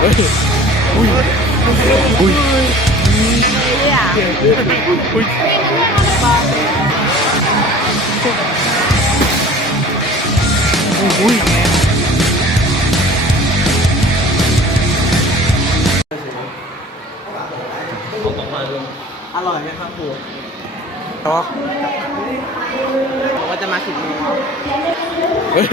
เฮ้ยอุ้ยอุ้ยอุ้ยอุ้ยอร่อยไหมครับปู่แต่ว่าบอกว่าจะมาสิบโมงเฮ้ย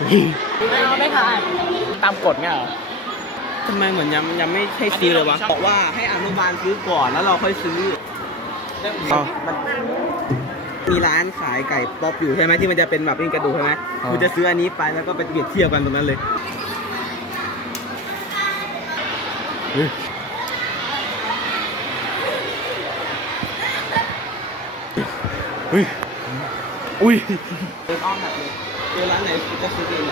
เฮ้ยไม่เอาไม่ทานตามกฎไงเหรอ ทำไมเหมือนยังยังไม่ให้ซื้อเลยวะบอกว่าให้อนุบาลซื้อก่อนแล้วเราค่อยซื้อเอามันมีร้านขายไก่ป๊อปอยู่ใช่ไหมที่มันจะเป็นแบบเป็นกระดูกใช่ไหมอ๋อคุณจะซื้ออันนี้ไปแล้วก็ไปเปรียบเทียบกันตรงนั้นเลยเฮ้ยอุ้ยอุ้ยเดินอ้อมแบบเลยเจอร้านไหนคุณจะซื้อเอง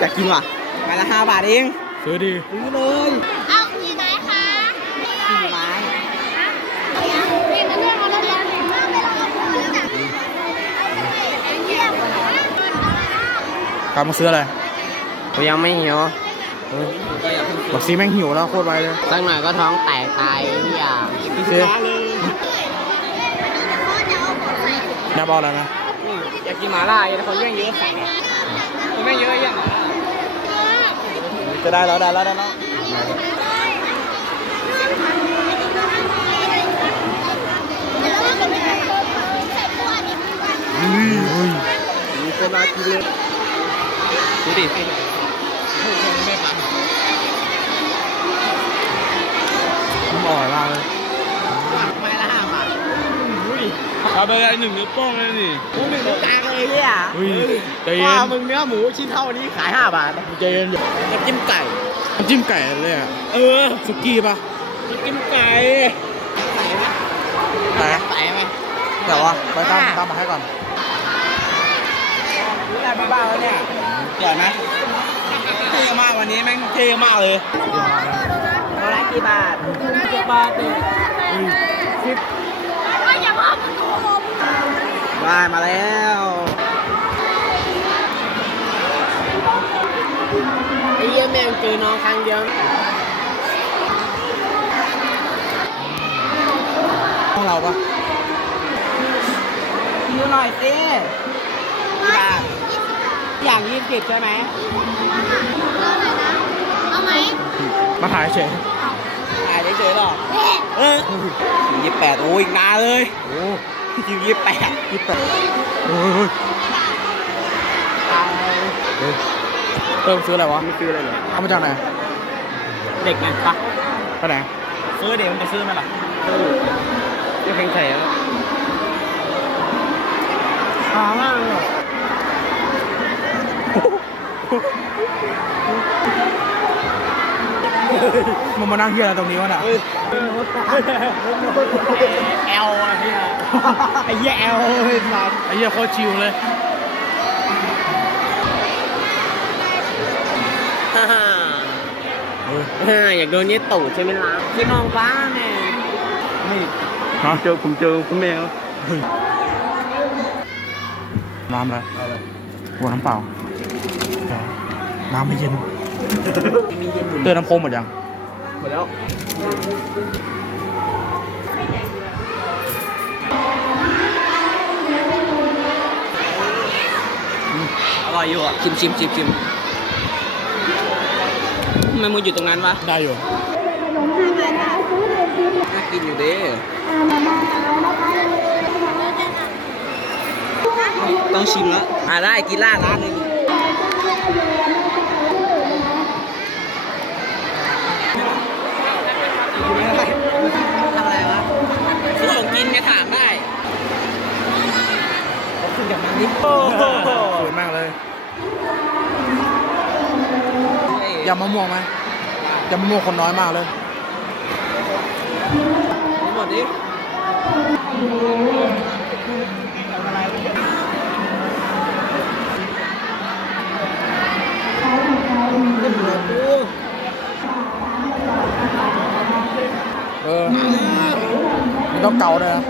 อยากกินว่ะไม้ละห้าบาทเอง ซื้อดีซื้อเลยเอากี่ไม้คะสี่ไม้กินเรื่องอะไรอย่างนี้มากไปลองพูดจากเยี่ยมกลับมาซื้ออะไรผมยังไม่หิวบอกซีแม่งหิวแล้วโคตรไวเลยสักหน่อยก็ท้องแตกตายอย่าซื้อน้ำเอาแล้วนะอยากกินหมาล่าอยากคนเรื่องเยอะใส่คนไม่เยอะยัง จะได้แล้วได้แล้วได้แล้วอุ้ยมีคนมากินเลยดูดิมันอร่อยมากเลยไม้ละห้าบาทเอาไปเลยหนึ่งนิ้วโป้งเลยนี่กูหนึ่งตรงกลางเลยเนี่ยอุ้ยใจเย็ว่านมึงเนื้อหมูชิ้นเท่านี้ขายห้าบาทใจเย็นำจิ้มไก่น้ำจิ้มไก่เลยอะเออสุกี้ปะน้ำจิ้มไก่ใส่ไหมแต่ใส่ไหมแต่ว่าไปตามตามมาให้ก่อนรู้อะไรบ้างแล้วเนี่ยเดี๋ยวนะเท่มากวันนี้แม่งเท่มากเลยโลละกี่บาทสิบบาทเองสิบอย่าบอกมันโกงได้มาแล้วไอ้เยี่ย แม่งเจอน้องครั้งเดียวห้องเราปะคิวหน่อยสิกี่บาทอย่างยี่สิบใช่ไหมเอาไหมมาถ่ายเฉยถ่ายเฉยๆหรอเออยี่แปดโอ้ยอีกนานเลยโอ้คิวยี่แปดยี่แปดโอ้ยเฮ้ย เติมซื้ออะไรวะไม่ซื้ออะไรเลยเอามาจากไหนเด็กไงปะไปไหนซื้อเด็กมันจะซื้อไหมล่ะจะเพลงไทยแล้วหามากเลยมึงมานั่งเฮียอะไรตรงนี้วะน่ะแอลอะเฮียไอ้เหี้ยแอลเลยสัสไอ้เหี้ยโคตรชิลเลย ออฮ่าอยากโดนเย็ดตูดใช่ไหมล่ะที่มองฟ้าแน่นี่ฮะเจอผมเจอคุณแมวเฮ้ยน้ำอะไรหัวน้ำเปล่าเดี๋ยวน้ำไม่เย็นมีเย็นอยู่เตือนน้ำโคมหมดยัง หมดแล้ว อร่อยอยู่อะชิมชิมชิมชิมทำ ไมมึงอยู่ตรงนั้นวะได้อยู่น่ากินอยู่เด้ต้องชิมแล้วอ่าได้กินล่าร้านหนึงทำอะไรวะซื้อของกินไงถามได้ขึ้นกับมันนิดโอ้โหสวยมากเลย ยำมะม่วงไหมยำมะม่วงคนน้อยมากเลยหมดดิก็เหลือกูเออไม่ต้องเกาเลยนะ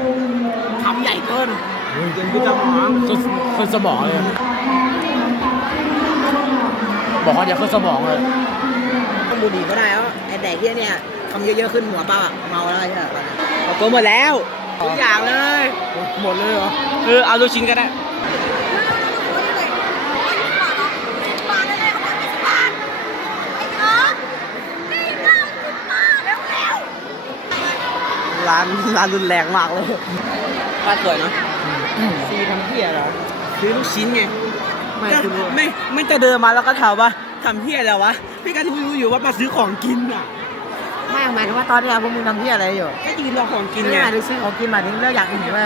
ทำใหญ่เกินจนกูจะหมองขึ้นขึ้นสมองเลย บอกว่าอย่าขึ้นสมองเลยมบุหรี่ก็ได้แล้วไอ้แดกเที่ยเนี่ยทำเยอะๆขึ้นหัวเปล่าอะเมาแล้วใช่ไหมเอาตัวหมดแล้วทุกอย่างเลยหมดเลยเหรอ เออเอาลูกชิ้นก็ได้บาทอะไรเขาบอกยี่สิบบาทไอ้เออนี่เก้าสิบบาทเร็วร้านร้านรุนแรงมากเลยป้าสวยเนาะ ซีทำเพี้ยเหรอ ซื้อลูกชิ้นไง ไม่ก็คือไม่ไม่จะเดินมาแล้วก็ถามว่าทำเพี้ยอะไรวะพี่ก็ที่ไม่รู้อยู่ว่ามาซื้อของกินอะไม่หมายถึงว่าตอนเนี้ยพวกมึงทำที่อะไรอยู่ก็ยืนรอของกินไม่ไงหมายถึงซื้อของกินหมายถึงเรื่องอย่างอื่นใช่ไหม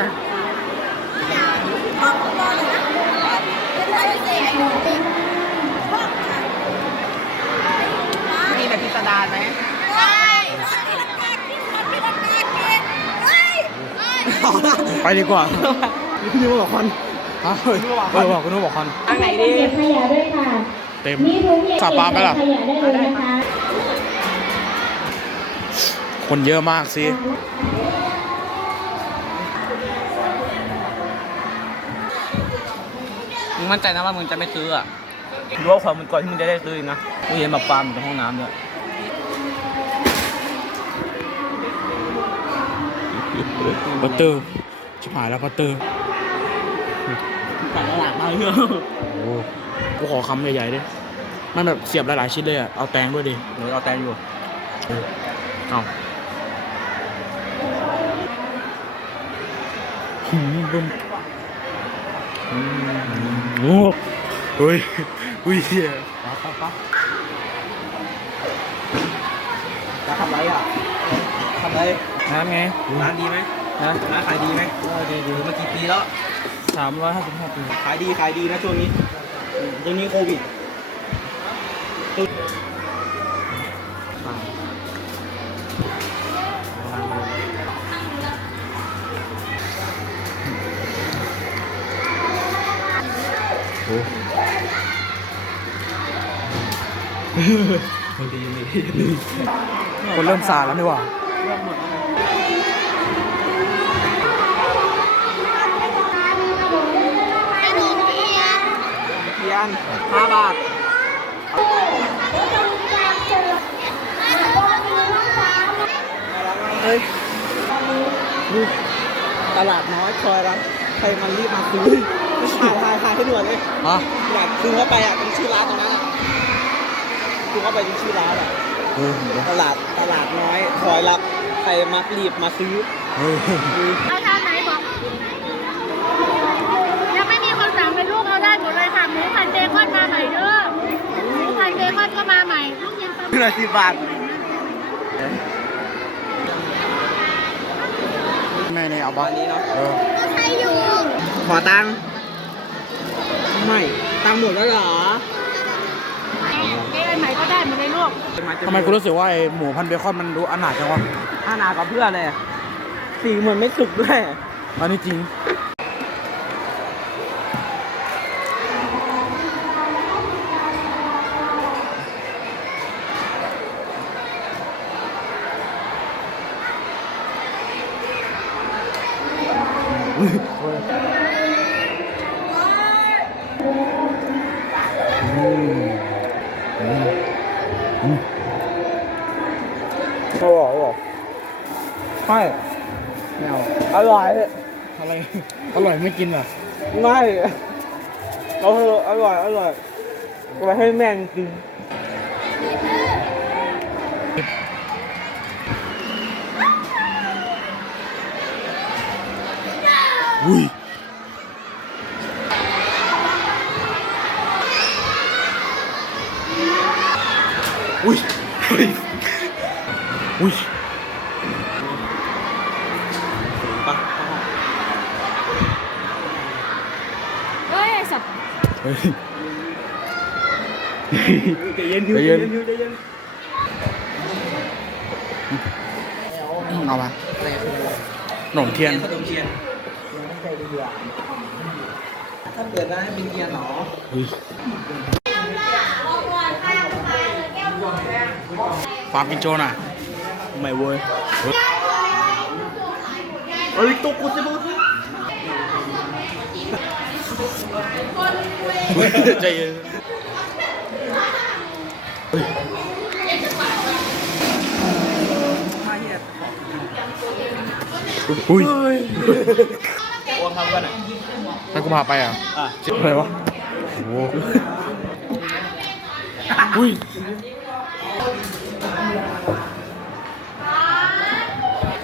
มีแบบพิสดารไหมไปดีกว่าคุณนึกว่าบอกคอน ฮะเฮ้ยเออบอกคุณนึกว่าบอกคอนทางไหนดีเก็บขยะด้วยค่ะเต็มมีถุงเก็บสาปาไหมล่ะขยะได้เลยนะคะคนเยอะมากสิมึงมั่นใจนะว่ามึงจะไม่ซื้ออะรู้ว่าความมันก่อนที่มึงจะได้ซื้อนะมึงเห็นแบบฟาร์มอยู่ในห้องน้ำด้วยบัตเตอร์ชิบหายแล้วบัตเตอร์ แต่ละหลักมาเยอะโอ้กูขอคำใหญ่ๆดิมันแบบเสียบหลายๆชิ้นเลยอะ เอาแตงด้วยดิหนูเอาแตงอยู่เอาหืมบึ้มอืมโอ้เฮ้ยอุ้ยเฮียปั๊บปั๊บปั๊บจะทำไรอะทำไรน้ำไงร้านดีไหมฮะร้านขายดีไหมดีดีมากี่ปีแล้ว สามร้อยห้าสิบห้าปีขายดีขายดีนะช่วงนี้ช่วงนี้โควิดโอ้คนเริ่มซาแล้วนี่หว่า เทียนห้าบาทเฮ้ยตลาดน้อยคอยรักใครมันรีบมาซื้อถ่ายถ่ายถ่ายให้ด่วนเลยฮะอยากซื้อเข้าไปอะตรงชื่อร้านตรงนั้นอะซื้อเข้าไปตรงชื่อร้านอะเออตลาดตลาดน้อยคอยรับใครมักรีบมาซื้อ ดเบคอนก็มาใหม่ลูกยังตำเพื่อสิบบาท แม่เนี่ยเอาบ้าอันนี้เนาะเออใช้อยู่ขอตังค์ไม่ตังค์หมดแล้วเหรอเอ้ยใหม่ก็ได้หมดเลยลูกทำไมกูรู้สึกว่าไอหมูพันเบคอนมันดูอนาถจังวะอานากับเพื่อนเลยสีเหมือนไม่สุกด้วย อันนี้จริง อร่อยหรอใช่ ไม่เอา อร่อยอะไร อร่อยไม่กินเหรอ ไม่เอาเถอะอร่อยอร่อยไปให้แม่งกินอุ้ยอุ้ยอุ้ยอุ้ย ปะ เฮ้ยสับ เฮ้ย ใจเย็นใจเย็นใจเย็นเอามาขนมเทียนขนมเทียนถ้าเปิดร้านให้เป็นเทียนเหรออุ้ยฟาร์มกินโจน่ะไม่เว้ยเอ้ยตุ๊กกูจะพูด ใจเย็นอุ้ยโอนทำกันอะให้กูพาไปอะอะอไรวะโอ้โหอุ้ย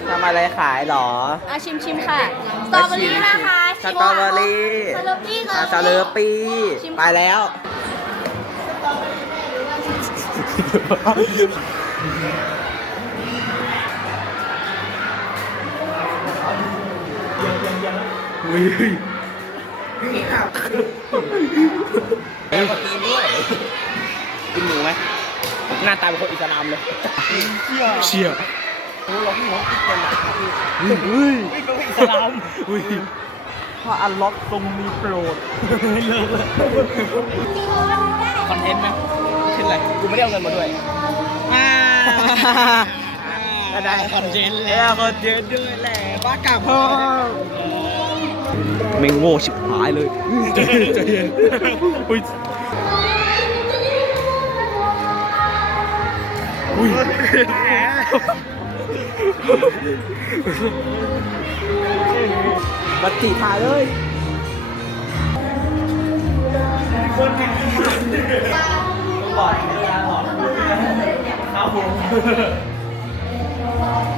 ทำอะไรขายหรอ อาชิมชิมค่ะ สตรอเบอรี่นะคะ สตรอเบอรี่สตรอเบอรี่อะสเลอปีไปแล้วอุ้ยกินหมูไหมหน้าตาเป็นคนอิสลามเลยเชี่ยโอ้เราพี่น้องกินกันนะอุ้ยอุ้ยไม่เป็นอิสลาม อุ้ยเพราะอัลล็อกทรงมีโปรดคอนเทนต์ไหมขึ้นอะไรกูไม่ได้เอาเงินมาด้วยอ่าได้คอนเทนต์แล้วคอนเทนต์ด้วยแหละบ้ากลับพ่อไม่งโง่ชิบหายเลยใจเย็นใจเย็นอุ้ยอุ้ย มาตีถ่ายเลย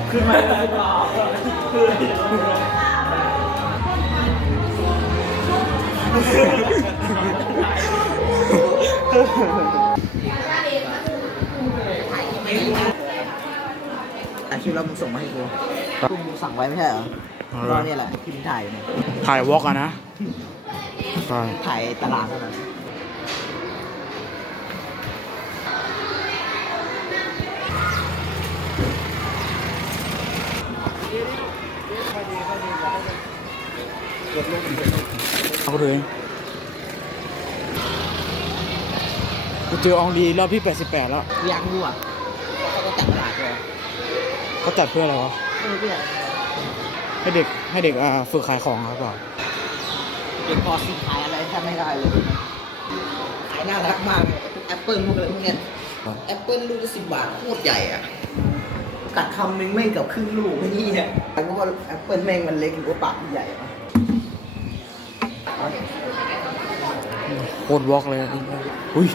ขึ้นมาขึ้นมาอะคลิปเรามึงส่งมาให้กูกูมึงสั่งไว้ไม่ใช่เหรอ ก็เนี่ยแหละที่มึงถ่ายอยู่เนี่ยถ่ายวอล์กอะนะใช่ถ่ายตลาดนั่นแหละเอาเลยกูเจออองลีรอบที่ 88 แล้วกูอยากรู้อะเขาก็จัดตลาดเลยเขาจัดเพื่ออะไรวะเออกูอยาก ให้เด็กให้เด็กอ่าฝึกขายของครับเปล่าเด็กพอสิขายอะไรแทบไม่ได้เลยขายน่ารักมากเลยแอปเปิลพวกอะไรพวกเนี้ยแอปเปิลลูกละสิบบาทโคตรใหญ่อะกัดคำนึงไม่งเกับครึ่งลูกไม่นี่เนี่ยแต่กูว่าแอปเปิลแม่งมันเล็กหรือว่าปากมันใหญ่อะโคตรวอล์กเลยอุ้ย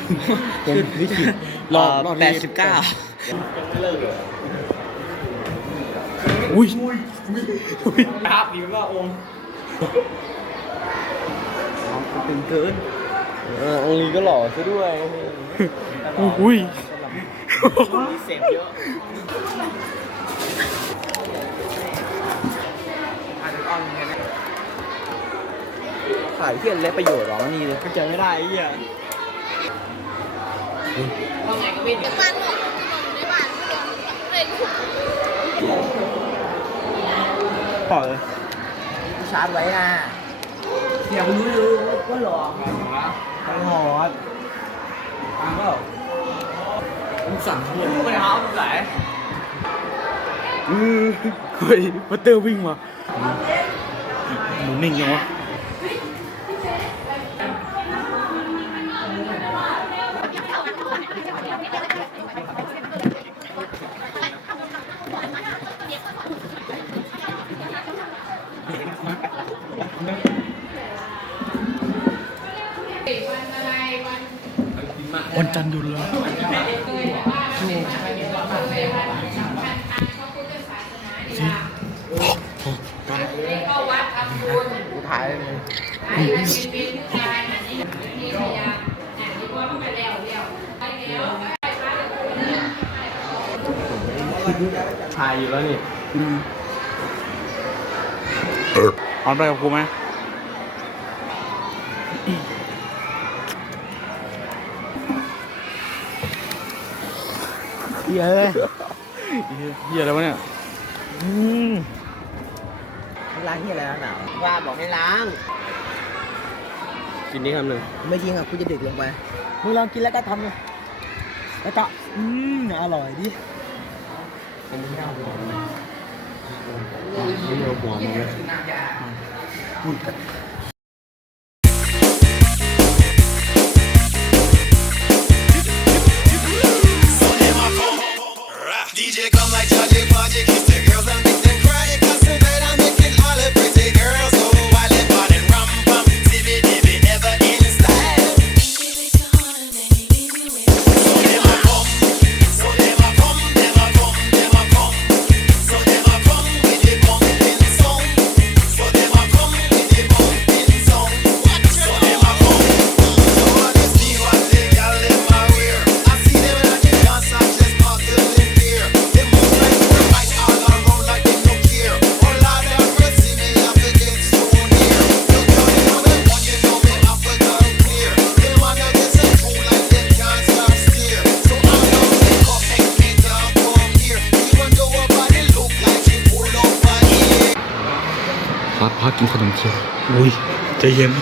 ผมนี่ผิดรอบรอบแปดสิบเก้าอุ้ย อุ้ยภาพนี้ว่าองค์ตึงเกินเออองค์นี้ก็หล่อซะด้วยอุ้ยมีเศษเยอะขายเที่ยนเล็ประโยชน์หรอนี่เลยก็เจอไม่ได้ไอ้เหี้ยบ้านหนูในบ้านเลยลูก ต่อเลยกูชาร์จไว้นะเดี๋ยวกูรู้อยู่ว่าหลอกทั้งหอดตังก็มึงสั่งเพื่อนมึงไปหามึงไหนอือเฮ้ยพัตเตอร์วิ่งมาหมูนิ่งยังวะ วันจันทร์หยุดเลยสิโอ้โหกันกูถ่ายเลยถ่ายอยู่แล้วนี่ออนไปกับกูไหม เหี้ยอะเหี้ยอะไรวะเนี่ยอืมล้างที่อะไรนะหนาวว่าบอกให้ล้าง กินนี้คำหนึ่งไม่จริงอะกูจะดึกลงไปมึงลองกินแล้วก็ทำเลยแล้วก็อืมอร่อยดิไม่เอาหัวมึงเลย DJ come like Charlie Party, kiss the girls and กิน